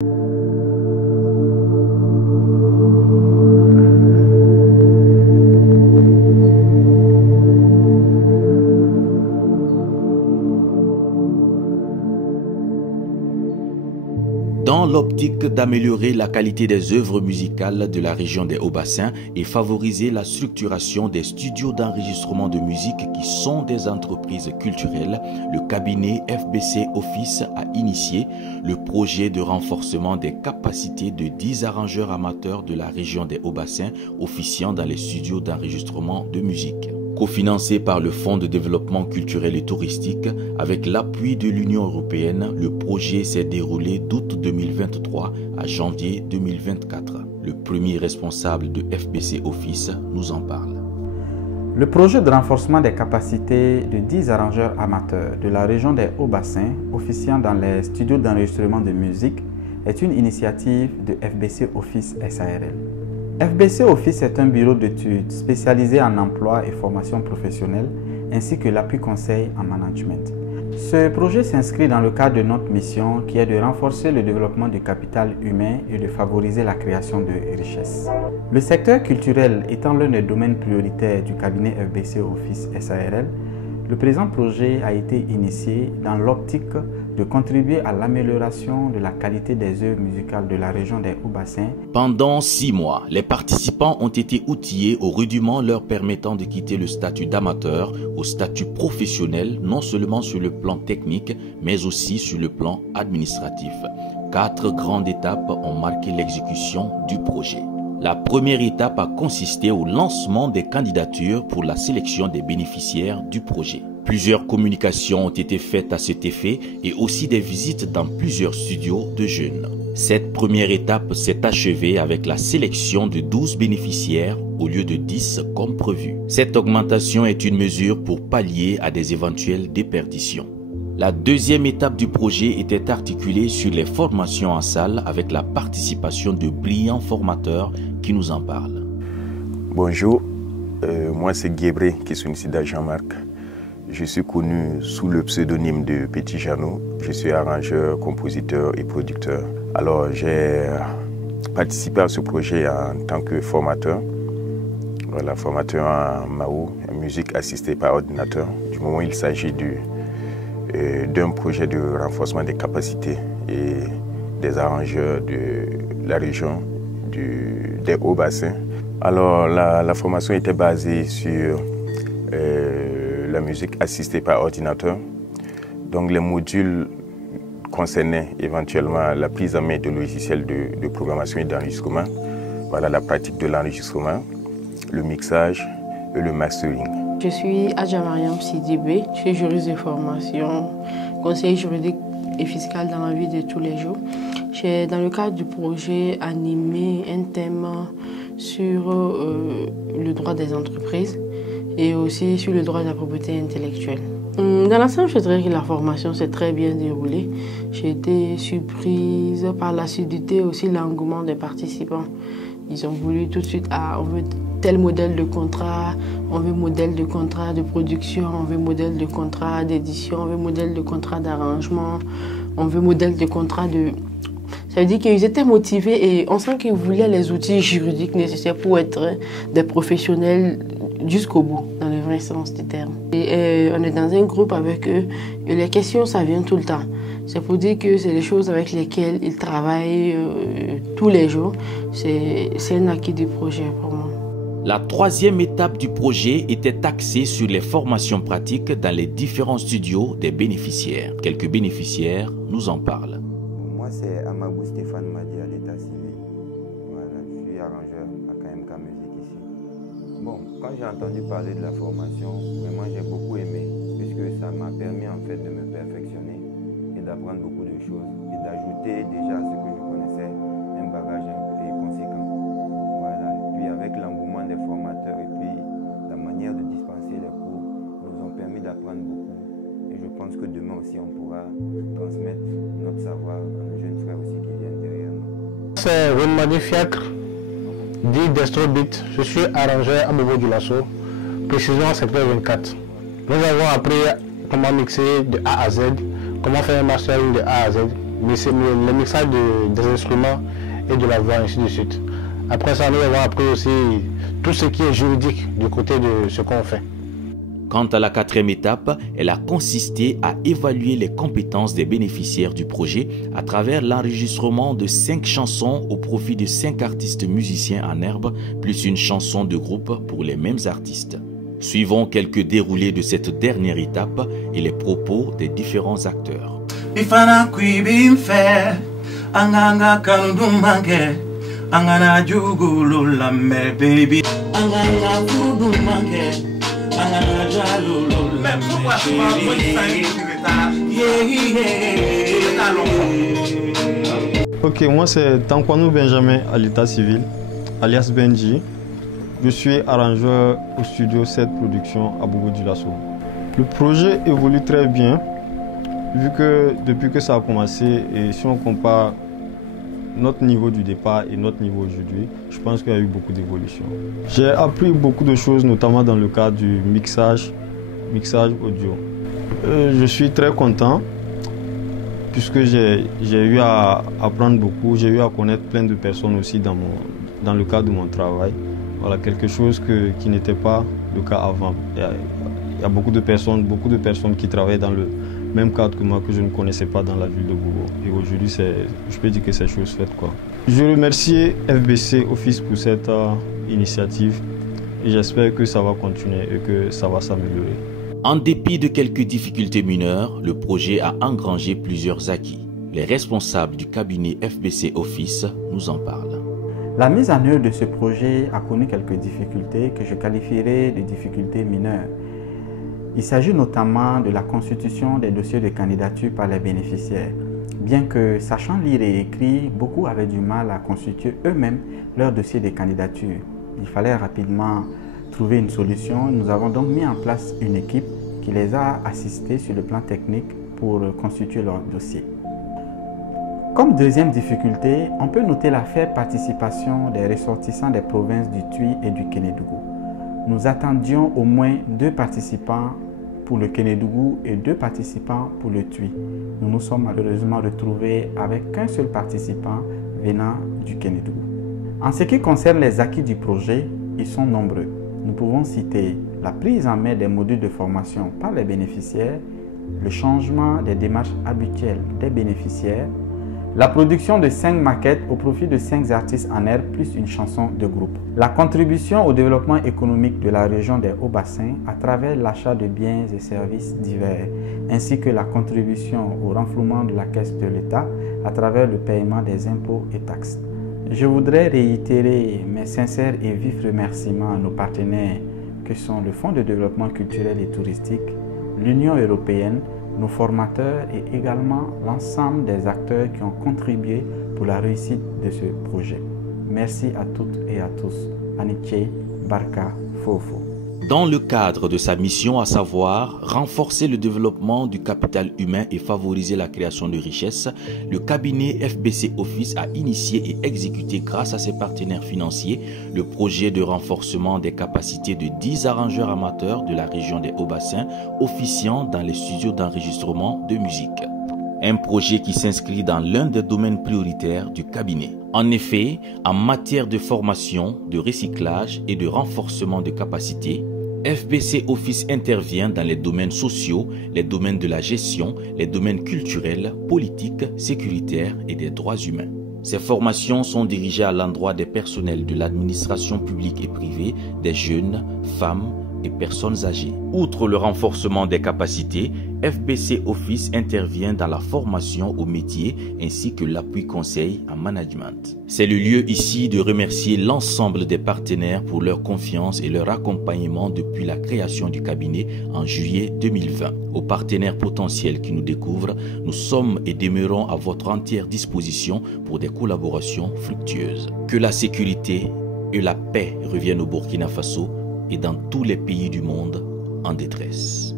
Dans l'optique d'améliorer la qualité des œuvres musicales de la région des Hauts-Bassins et favoriser la structuration des studios d'enregistrement de musique qui sont des entreprises culturelles, le cabinet FBC Office a initié le projet de renforcement des capacités de 10 arrangeurs amateurs de la région des Hauts-Bassins officiant dans les studios d'enregistrement de musique. Cofinancé par le Fonds de développement culturel et touristique, avec l'appui de l'Union européenne, le projet s'est déroulé d'août 2023 à janvier 2024. Le premier responsable de FBC Office nous en parle. Le projet de renforcement des capacités de 10 arrangeurs amateurs de la région des Hauts-Bassins officiant dans les studios d'enregistrement de musique est une initiative de FBC Office SARL. FBC Office est un bureau d'études spécialisé en emploi et formation professionnelle ainsi que l'appui conseil en management. Ce projet s'inscrit dans le cadre de notre mission qui est de renforcer le développement du capital humain et de favoriser la création de richesses. Le secteur culturel étant l'un des domaines prioritaires du cabinet FBC Office SARL, le présent projet a été initié dans l'optique de contribuer à l'amélioration de la qualité des œuvres musicales de la région des Hauts-Bassins. Pendant 6 mois, les participants ont été outillés aux rudiments leur permettant de quitter le statut d'amateur au statut professionnel, non seulement sur le plan technique, mais aussi sur le plan administratif. 4 grandes étapes ont marqué l'exécution du projet. La première étape a consisté au lancement des candidatures pour la sélection des bénéficiaires du projet. Plusieurs communications ont été faites à cet effet et aussi des visites dans plusieurs studios de jeunes. Cette première étape s'est achevée avec la sélection de 12 bénéficiaires au lieu de 10 comme prévu. Cette augmentation est une mesure pour pallier à des éventuelles déperditions. La deuxième étape du projet était articulée sur les formations en salle avec la participation de brillants formateurs qui nous en parlent. Bonjour, moi c'est Guébré Kisunisida Jean-Marc. Je suis connu sous le pseudonyme de Petit Jeannot. Je suis arrangeur, compositeur et producteur. Alors j'ai participé à ce projet en tant que formateur. Voilà, formateur en MAO, en musique assistée par ordinateur. Du moment où il s'agit d'un projet de renforcement des capacités et des arrangeurs de la région des Hauts-Bassins. Alors la formation était basée sur la musique assistée par ordinateur. Donc les modules concernaient éventuellement la prise en main de logiciels de programmation et d'enregistrement, voilà, la pratique de l'enregistrement, le mixage et le mastering. Je suis Adja Mariam Sidibé, je suis juriste de formation, conseiller juridique et fiscal dans la vie de tous les jours. J'ai, dans le cadre du projet, animé un thème sur le droit des entreprises et aussi sur le droit de la propriété intellectuelle. Dans l'ensemble, je dirais que la formation s'est très bien déroulée. J'ai été surprise par l'assiduité et aussi l'engouement des participants. Ils ont voulu tout de suite, on veut tel modèle de contrat, on veut modèle de contrat de production, on veut modèle de contrat d'édition, on veut modèle de contrat d'arrangement, on veut modèle de contrat de... Ça veut dire qu'ils étaient motivés et on sent qu'ils voulaient les outils juridiques nécessaires pour être des professionnels jusqu'au bout, dans le vrai sens du terme. Et on est dans un groupe avec eux et les questions, ça vient tout le temps. C'est pour dire que c'est des choses avec lesquelles ils travaillent tous les jours. C'est un acquis du projet pour moi. La troisième étape du projet était axée sur les formations pratiques dans les différents studios des bénéficiaires. Quelques bénéficiaires nous en parlent. Moi, c'est Amagou Stéphane Madi à l'état civil. Voilà, je suis arrangeur à KMK Musique ici. Bon, quand j'ai entendu parler de la formation, vraiment j'ai beaucoup aimé, puisque ça m'a permis en fait de me perfectionner et d'apprendre beaucoup de choses et d'ajouter déjà à ce que je connaissais un bagage un peu conséquent. Voilà. Puis avec l'engouement des formateurs et puis la manière de dispenser les cours nous ont permis d'apprendre beaucoup. Et je pense que demain aussi on pourra transmettre notre savoir à nos jeunes frères aussi qui viennent derrière nous. C'est Renmani Fiacre, dit Destrobit. Je suis arrangeur à Bobo du Lasso, précisément secteur 24. Nous avons appris comment mixer de A à Z, comment faire un mastering de A à Z. le mixage des instruments et de la voix, ainsi de suite. Après ça, nous avons appris aussi tout ce qui est juridique du côté de ce qu'on fait. Quant à la quatrième étape, elle a consisté à évaluer les compétences des bénéficiaires du projet à travers l'enregistrement de 5 chansons au profit de 5 artistes musiciens en herbe, plus une chanson de groupe pour les mêmes artistes. Suivons quelques déroulés de cette dernière étape et les propos des différents acteurs. Ok, moi c'est Tankwanou Benjamin à l'état civil, alias Benji. Je suis arrangeur au studio 7 Productions à Bobo-Dioulasso. Le projet évolue très bien, vu que depuis que ça a commencé, et si on compare notre niveau du départ et notre niveau aujourd'hui, je pense qu'il y a eu beaucoup d'évolution. J'ai appris beaucoup de choses, notamment dans le cadre du mixage audio. Je suis très content, puisque j'ai eu à apprendre beaucoup, j'ai eu à connaître plein de personnes aussi dans le cadre de mon travail. Voilà, quelque chose qui n'était pas le cas avant. Il y a beaucoup de personnes qui travaillent dans le même cadre que moi, que je ne connaissais pas dans la ville de Bobo. Et aujourd'hui, je peux dire que c'est chose faite, quoi. Je remercie FBC Office pour cette initiative et j'espère que ça va continuer et que ça va s'améliorer. En dépit de quelques difficultés mineures, le projet a engrangé plusieurs acquis. Les responsables du cabinet FBC Office nous en parlent. La mise en œuvre de ce projet a connu quelques difficultés que je qualifierais de difficultés mineures. Il s'agit notamment de la constitution des dossiers de candidature par les bénéficiaires. Bien que sachant lire et écrire, beaucoup avaient du mal à constituer eux-mêmes leur dossier de candidature. Il fallait rapidement trouver une solution. Nous avons donc mis en place une équipe qui les a assistés sur le plan technique pour constituer leur dossier. Comme deuxième difficulté, on peut noter la faible participation des ressortissants des provinces du Twi et du Kénédougou. Nous attendions au moins 2 participants pour le Kénédougou et 2 participants pour le Twi. Nous nous sommes malheureusement retrouvés avec qu'un seul participant venant du Kénédougou. En ce qui concerne les acquis du projet, ils sont nombreux. Nous pouvons citer la prise en main des modules de formation par les bénéficiaires, le changement des démarches habituelles des bénéficiaires, la production de 5 maquettes au profit de 5 artistes en herbe plus une chanson de groupe. La contribution au développement économique de la région des Hauts-Bassins à travers l'achat de biens et services divers, ainsi que la contribution au renflouement de la caisse de l'État à travers le paiement des impôts et taxes. Je voudrais réitérer mes sincères et vifs remerciements à nos partenaires que sont le Fonds de développement culturel et touristique, l'Union européenne, nos formateurs et également l'ensemble des acteurs qui ont contribué pour la réussite de ce projet. Merci à toutes et à tous. Aniche, Barka, Fofo. Dans le cadre de sa mission, à savoir renforcer le développement du capital humain et favoriser la création de richesses, le cabinet FBC Office a initié et exécuté grâce à ses partenaires financiers le projet de renforcement des capacités de 10 arrangeurs amateurs de la région des Hauts-Bassins officiant dans les studios d'enregistrement de musique. Un projet qui s'inscrit dans l'un des domaines prioritaires du cabinet. En effet, en matière de formation, de recyclage et de renforcement de capacités, FBC Office intervient dans les domaines sociaux, les domaines de la gestion, les domaines culturels, politiques, sécuritaires et des droits humains. Ces formations sont dirigées à l'endroit des personnels de l'administration publique et privée, des jeunes, femmes et personnes âgées. Outre le renforcement des capacités, FBC Office intervient dans la formation au métier ainsi que l'appui conseil en management. C'est le lieu ici de remercier l'ensemble des partenaires pour leur confiance et leur accompagnement depuis la création du cabinet en juillet 2020. Aux partenaires potentiels qui nous découvrent, nous sommes et demeurons à votre entière disposition pour des collaborations fructueuses. Que la sécurité et la paix reviennent au Burkina Faso et dans tous les pays du monde en détresse.